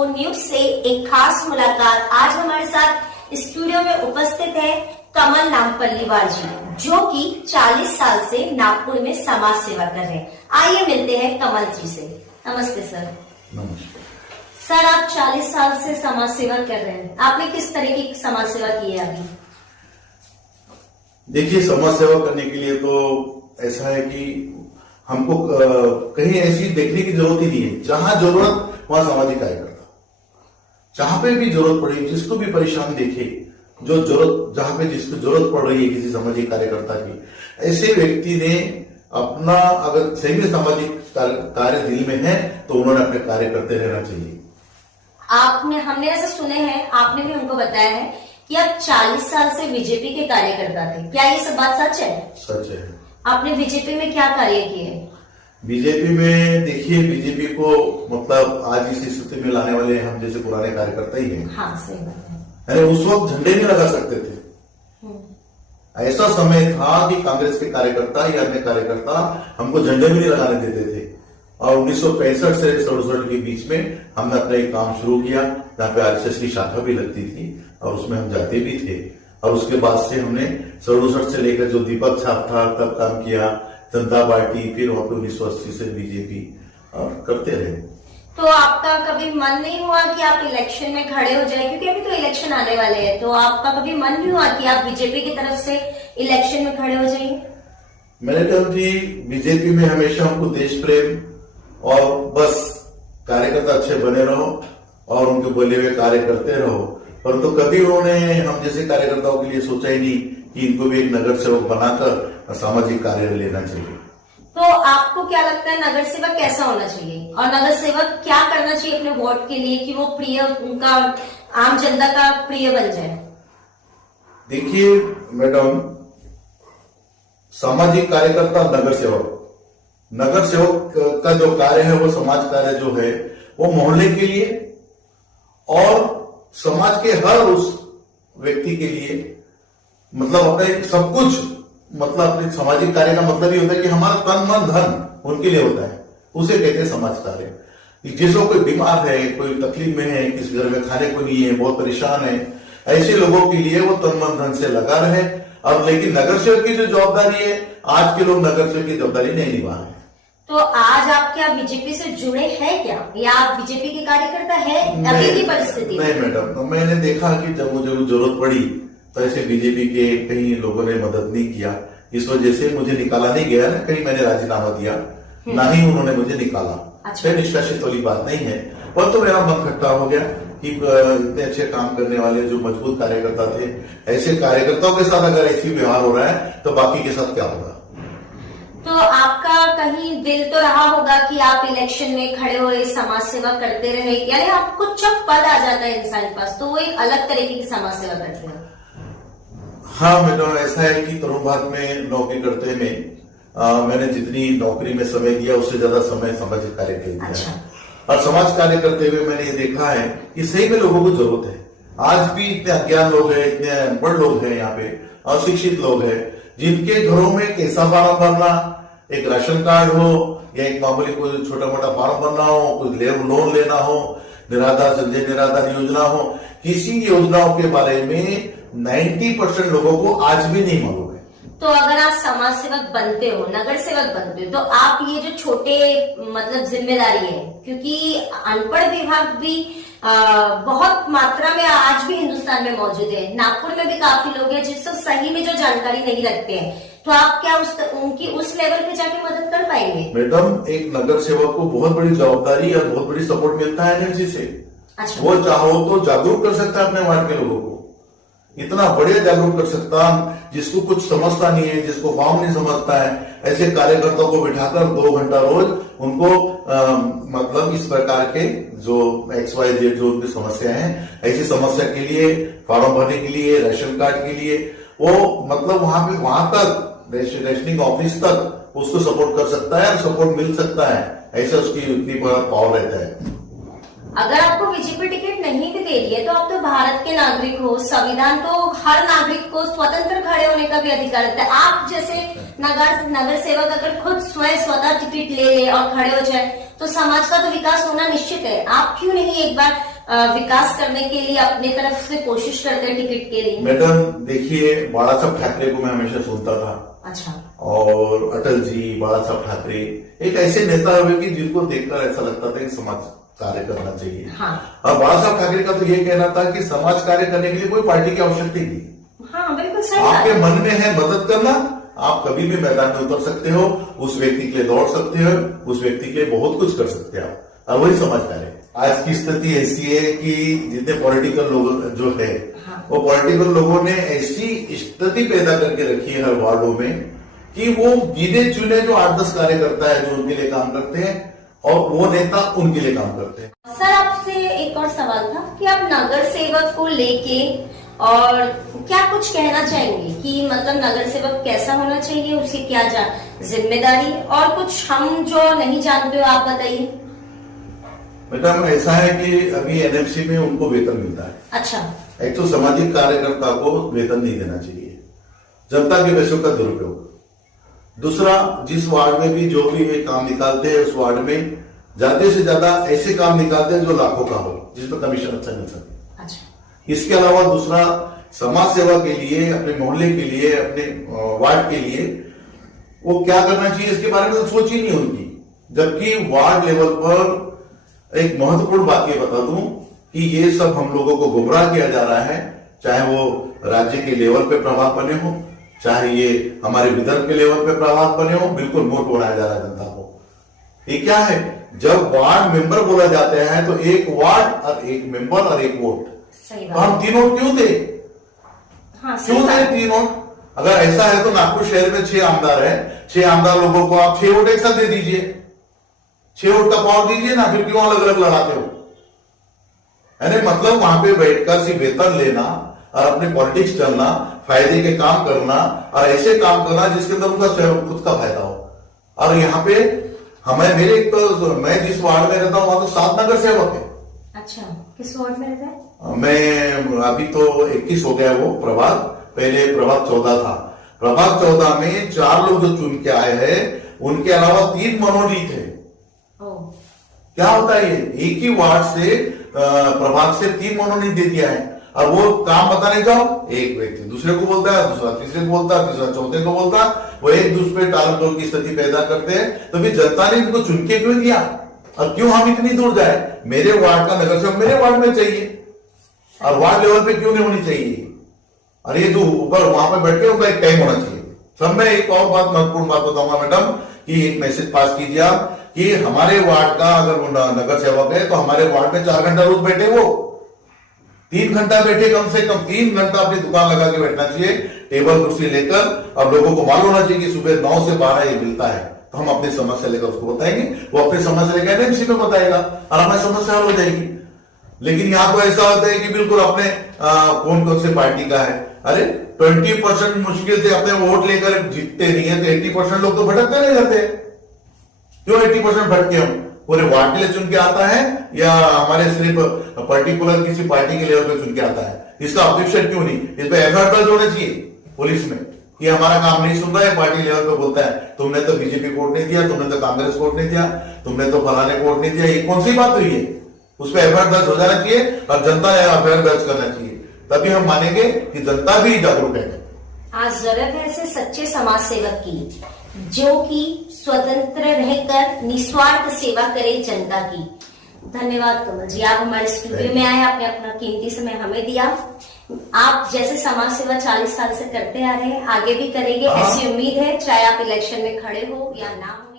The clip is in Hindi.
24 न्यूज से एक खास मुलाकात। आज हमारे साथ स्टूडियो में उपस्थित है कमल नामपल्लीवाल जी, जो कि 40 साल से नागपुर में समाज सेवा कर रहे हैं। आइए मिलते हैं कमल जी से। नमस्ते सर। नमस्कार सर, आप 40 साल से समाज सेवा कर रहे हैं, आपने किस तरह की समाज सेवा की है अभी? देखिए, समाज सेवा करने के लिए तो ऐसा है कि हमको कहीं ऐसी देखने की जरूरत ही नहीं है। जहां जरूरत वहां सामाजिक कार्यकर्ता, जहां पे भी जरूरत पड़े, जिसको भी परेशान देखे, जो जरूरत जहां पे जिसको जरूरत पड़ रही है किसी सामाजिक कार्यकर्ता की, ऐसे व्यक्ति ने अपना अगर सही में सामाजिक कार्य दिल में है तो उन्होंने अपने कार्य करते रहना चाहिए। हमने ऐसा सुने हैं, आपने भी हमको बताया है कि आप 40 साल से बीजेपी के कार्यकर्ता थे। क्या ये सब बात सच है? सच है। आपने बीजेपी में क्या कार्य किए? बीजेपी में देखिए, बीजेपी को मतलब आज इस स्थिति में लाने वाले हम जैसे पुराने कार्यकर्ता ही हैं। हाँ, सही बात है। अरे उस वक्त झंडे नहीं लगा सकते थे। ऐसा समय था कि कांग्रेस के कार्यकर्ता या अन्य कार्यकर्ता हमको झंडे भी नहीं लगाने देते थे। और 1965 से 67 के बीच में हमने अपना एक काम शुरू किया, जहाँ पे आरएसएस की शाखा भी लगती थी और उसमें हम जाते भी थे। और उसके बाद से हमने 67 से लेकर जो दीपक छाप था तब काम किया, जनता पार्टी, फिर वहां पे 1980 से बीजेपी, और करते रहे। तो आपका कभी मन नहीं हुआ कि आप इलेक्शन में खड़े हो जाए? क्योंकि अभी तो इलेक्शन आने वाले हैं, तो आपका कभी मन नहीं हुआ कि आप बीजेपी की तरफ से इलेक्शन में खड़े हो जाइए? मैंने कहा जी, बीजेपी में हमेशा हमको देश प्रेम और बस कार्यकर्ता अच्छे बने रहो और उनके बोले हुए कार्य करते रहो। परंतु कभी उन्होंने हम जैसे कार्यकर्ताओं के लिए सोचा ही नहीं कि इनको भी एक नगर सेवक बनाकर सामाजिक कार्य लेना चाहिए। तो आपको क्या लगता है नगर सेवक कैसा होना चाहिए, और नगर सेवक क्या करना चाहिए अपने वोट के लिए कि वो प्रिय, उनका आम जनता का प्रिय बन जाए? देखिए मैडम, सामाजिक कार्यकर्ता नगर सेवक का जो कार्य है वो समाज कार्य जो है वो मोहल्ले के लिए और समाज के हर उस व्यक्ति के लिए, मतलब अपने सब कुछ, मतलब अपने सामाजिक कार्य का मतलब ये होता है कि हमारा तन मन धन उनके लिए होता है, उसे कहते हैं समाज कार्य। जिसको कोई बीमार है, कोई तकलीफ में है, किसी घर में खाने को नहीं है, बहुत परेशान है, ऐसे लोगों के लिए वो तन मन धन से लगा रहे। अब लेकिन नगर सेवक की जो जवाबदारी है, आज के लोग नगर सेवक की जवाबदारी नहीं निभा रहे। तो आज आप क्या बीजेपी से जुड़े हैं क्या, या आप बीजेपी के कार्यकर्ता है अभी की परिस्थिति? नहीं मैडम, तो मैंने देखा कि जब मुझे जरूरत पड़ी तो ऐसे बीजेपी के कई लोगों ने मदद नहीं किया, इस वजह से मुझे निकाला नहीं गया ना, कहीं मैंने राजीनामा दिया, ना ही उन्होंने मुझे निकाला। अच्छा। निष्कासित वाली बात नहीं है, पर तो मेरा मन खट्टा हो गया कि इतने अच्छे काम करने वाले जो मजबूत कार्यकर्ता थे, ऐसे कार्यकर्ताओं के साथ अगर ऐसी व्यवहार हो रहा है तो बाकी के साथ क्या होगा? तो आपका कहीं दिल तो रहा होगा कि आप इलेक्शन में खड़े हुए समाज सेवा करते रहे, यानी आपको जब पद आ जाता है इंसान के पास तो वो एक अलग तरीके की समाज सेवा करते हैं। हाँ मैडम, ऐसा है कि तरुण भारत में नौकरी करते में मैंने जितनी नौकरी में समय दिया उससे ज्यादा समय सामाजिक कार्य के लिए दिया। अच्छा। और समाज कार्य करते हुए मैंने ये देखा है कि सही में लोगों को जरूरत है। आज भी इतने अज्ञान लोग हैं, इतने अनपढ़ लोग हैं, यहाँ पे अशिक्षित लोग हैं, जिनके घरों में कैसा फार्म भरना, एक राशन कार्ड हो या एक मामूली कोई छोटा मोटा फार्म भरना हो, कोई लोन लेना हो, निराधार संजय निराधार योजना हो, किसी योजनाओं के बारे में 90% लोगों को आज भी नहीं मालूम है। तो अगर आप समाज सेवक बनते हो, नगर सेवक बनते हो, तो आप ये जो छोटे मतलब जिम्मेदारी है, क्योंकि अनपढ़ विभाग भी बहुत मात्रा में आज भी हिंदुस्तान में मौजूद है, नागपुर में भी काफी लोग हैं जिसको सही में जो जानकारी नहीं रखते हैं, तो आप क्या उनकी उस लेवल पे जाके मदद कर पाएंगे? मैडम, एक नगर सेवक को बहुत बड़ी जवाबदारी और बहुत बड़ी सपोर्ट मिलता है एनर्जी से। अच्छा। वो चाहो तो जागरूक कर सकता है अपने वार्ड के लोगों को, इतना बढ़िया जागरूक कर सकता। जिसको कुछ समझता नहीं है, जिसको फॉर्म नहीं समझता है, ऐसे कार्यकर्ताओं को बिठाकर 2 घंटा रोज उनको मतलब इस प्रकार के जो XYZ जो उनकी समस्या है, ऐसी समस्या के लिए, फॉर्म भरने के लिए, राशन कार्ड के लिए, वो मतलब वहां तक रेशनिंग ऑफिस तक उसको सपोर्ट कर सकता है और सपोर्ट मिल सकता है, ऐसा उसकी उतनी पावर रहता है। अगर आपको बीजेपी टिकट नहीं भी दे रही है तो आप तो भारत के नागरिक हो, संविधान तो हर नागरिक को स्वतंत्र खड़े होने का भी अधिकार देता है। आप जैसे नगर सेवक अगर खुद स्वतः टिकट ले और खड़े हो जाए तो समाज का तो विकास होना निश्चित है। आप क्यों नहीं एक बार विकास करने के लिए अपने तरफ से कोशिश करते हैं टिकट के लिए? मैडम देखिए, बाला साहब ठाकरे को मैं हमेशा सुनता था। अच्छा। और अटल जी, बाला साहब ठाकरे एक ऐसे नेता हुए कि जिनको देखकर ऐसा लगता था कि समाज कार्य करना चाहिए। हाँ। और बाला साहब ठाकरे का तो ये कहना था कि समाज कार्य करने के लिए कोई पार्टी की आवश्यकता नहीं। हाँ, बिल्कुल सही। आपके मन में है मदद करना, आप कभी भी मैदान में उतर सकते हो, उस व्यक्ति के लिए दौड़ सकते हो, उस व्यक्ति के लिए बहुत कुछ कर सकते हो, और वही समाज कार्य। आज की स्थिति ऐसी है कि जितने पॉलिटिकल लोग जो है, हाँ। वो पॉलिटिकल लोगों ने ऐसी स्थिति पैदा करके रखी है हर वार्डों में कि वो गिने चुने जो 8-10 कार्यकर्ता है जो उनके लिए काम करते हैं, और वो नेता उनके लिए काम करते हैं। सर, आपसे एक और सवाल था कि आप नगर सेवक को लेके और क्या कुछ कहना चाहेंगे कि मतलब नगर सेवक कैसा होना चाहिए, उसकी क्या जिम्मेदारी, और कुछ हम जो नहीं जानते हो आप बताइए। मैडम ऐसा है कि अभी एनएमसी में उनको वेतन मिलता है। अच्छा। एक तो सामाजिक कार्यकर्ता को वेतन नहीं देना चाहिए, जनता के पैसों का दुरुपयोग। दूसरा, जिस वार्ड में भी जो भी वे काम निकालते हैं, उस वार्ड में ज्यादा से ज्यादा ऐसे काम निकालते हैं जो लाखों का हो, जिसमें कमीशन अच्छा मिल सके। अच्छा। इसके अलावा दूसरा, समाज सेवा के लिए, अपने मोहल्ले के लिए, अपने वार्ड के लिए वो क्या करना चाहिए इसके बारे में तो सोच ही नहीं उनकी। जबकि वार्ड लेवल पर एक महत्वपूर्ण बात ये बता दूं कि ये सब हम लोगों को गुमराह किया जा रहा है, चाहे वो राज्य के लेवल पे प्रभाव बने हो, चाहे ये हमारे विदर्भ के लेवल पे प्रभाव बने हो, बिल्कुल मूर्ख बनाया जा रहा है जनता को। ये क्या है, जब वार्ड मेंबर बोला जाते हैं तो एक वार्ड और एक मेंबर और एक वोट, तो हम 3 वोट क्यों दे? हाँ, क्यों दे 3 वोट? अगर ऐसा है तो नागपुर शहर में 6 आमदार है, 6 आमदार लोगों को आप 6 वोट एक साथ दे दीजिए, 6 वोट का पावर दीजिए ना, फिर क्यों अलग अलग लड़ाते हो? यानी मतलब वहां पे बैठकर सिर्फ वेतन लेना और अपने पॉलिटिक्स चलना, फायदे के काम करना, और ऐसे काम करना जिसके अंदर उनका खुद का फायदा हो। और यहाँ पे मैं जिस वार्ड में रहता हूँ वहां तो 7 नगर सेवक है। अच्छा, किस वार्ड में रहता है? मैं अभी तो 21 हो गया वो प्रभाग, पहले प्रभाग 14 था। प्रभाग 14 में 4 लोग जो चुन के आए हैं, उनके अलावा 3 मनोनीत है। क्या होता है ये, एक ही वार्ड से प्रभाग से 3 मनोनीत दे दिया है, और वो काम बताने जाओ, एक व्यक्ति दूसरे को बोलता है, दूसरा तीसरे को बोलता है, तीसरा चौथे को बोलता है, वो एक दूसरे पे टालमटोल की स्थिति पैदा करते हैं। तो फिर जनता ने इनको चुन के क्यों दिया, और क्यों हम इतनी दूर जाए? मेरे वार्ड का नगर सेवक मेरे वार्ड में चाहिए, और वार्ड लेवल पे क्यों नहीं होनी चाहिए? और ये जो ऊपर वहां पे बैठ के उनका एक टाइम होना चाहिए। सब में एक और बात, महत्वपूर्ण बात बताऊंगा मैडम, कि एक मैसेज पास कीजिए आप कि हमारे वार्ड का अगर वो नगर सेवक है तो हमारे वार्ड में 4 घंटा रोज बैठे, वो 3 घंटा बैठे, कम से कम 3 घंटा अपनी दुकान लगा के बैठना चाहिए, टेबल कुर्सी लेकर। और लोगों को मालूम होना चाहिए कि सुबह 9 से 12 ये मिलता है, तो हम अपनी समस्या लेकर उसको बताएंगे, वो अपनी समस्या लेकर एनएमसी में बताएगा और हमारी समस्या हल हो जाएगी। लेकिन यहाँ तो ऐसा होता है कि बिल्कुल अपने कौन से पार्टी का है, अरे 20% मुश्किल से अपने वोट लेकर जीतते नहीं है, तो 80% लोग तो भटकते नहीं रहते। क्यों 80% भटके? हम पूरे वार्ड के लिए चुन के आता है, या हमारे सिर्फ पर्टिकुलर किसी पार्टी के लेवल पे चुन के आता है? इसका ऑब्जेक्शन क्यों नहीं? इस पे एफआईआर दर्ज होना चाहिए पुलिस में कि हमारा काम नहीं सुन रहा है, पार्टी लेवल पे बोलता है तुमने तो बीजेपी वोट नहीं दिया, तुमने तो कांग्रेस वोट नहीं दिया, तुमने तो फलाने को वोट नहीं दिया। ये कौन सी बात हुई है? उस पर एफआईआर दर्ज हो जाना चाहिए और जनता एफआईआर दर्ज करना चाहिए, तभी हम मानेंगे कि जनता भी जागरूक है। आज जरूरत है ऐसे सच्चे समाज सेवक की, जो कि स्वतंत्र रहकर निस्वार्थ सेवा करे जनता की। धन्यवाद कमल जी, आप हमारे स्टूडियो में आए, आपने अपना कीमती समय हमें दिया। आप जैसे समाज सेवा 40 साल से करते आ रहे हैं, आगे भी करेंगे ऐसी उम्मीद है, चाहे आप इलेक्शन में खड़े हो या ना हो।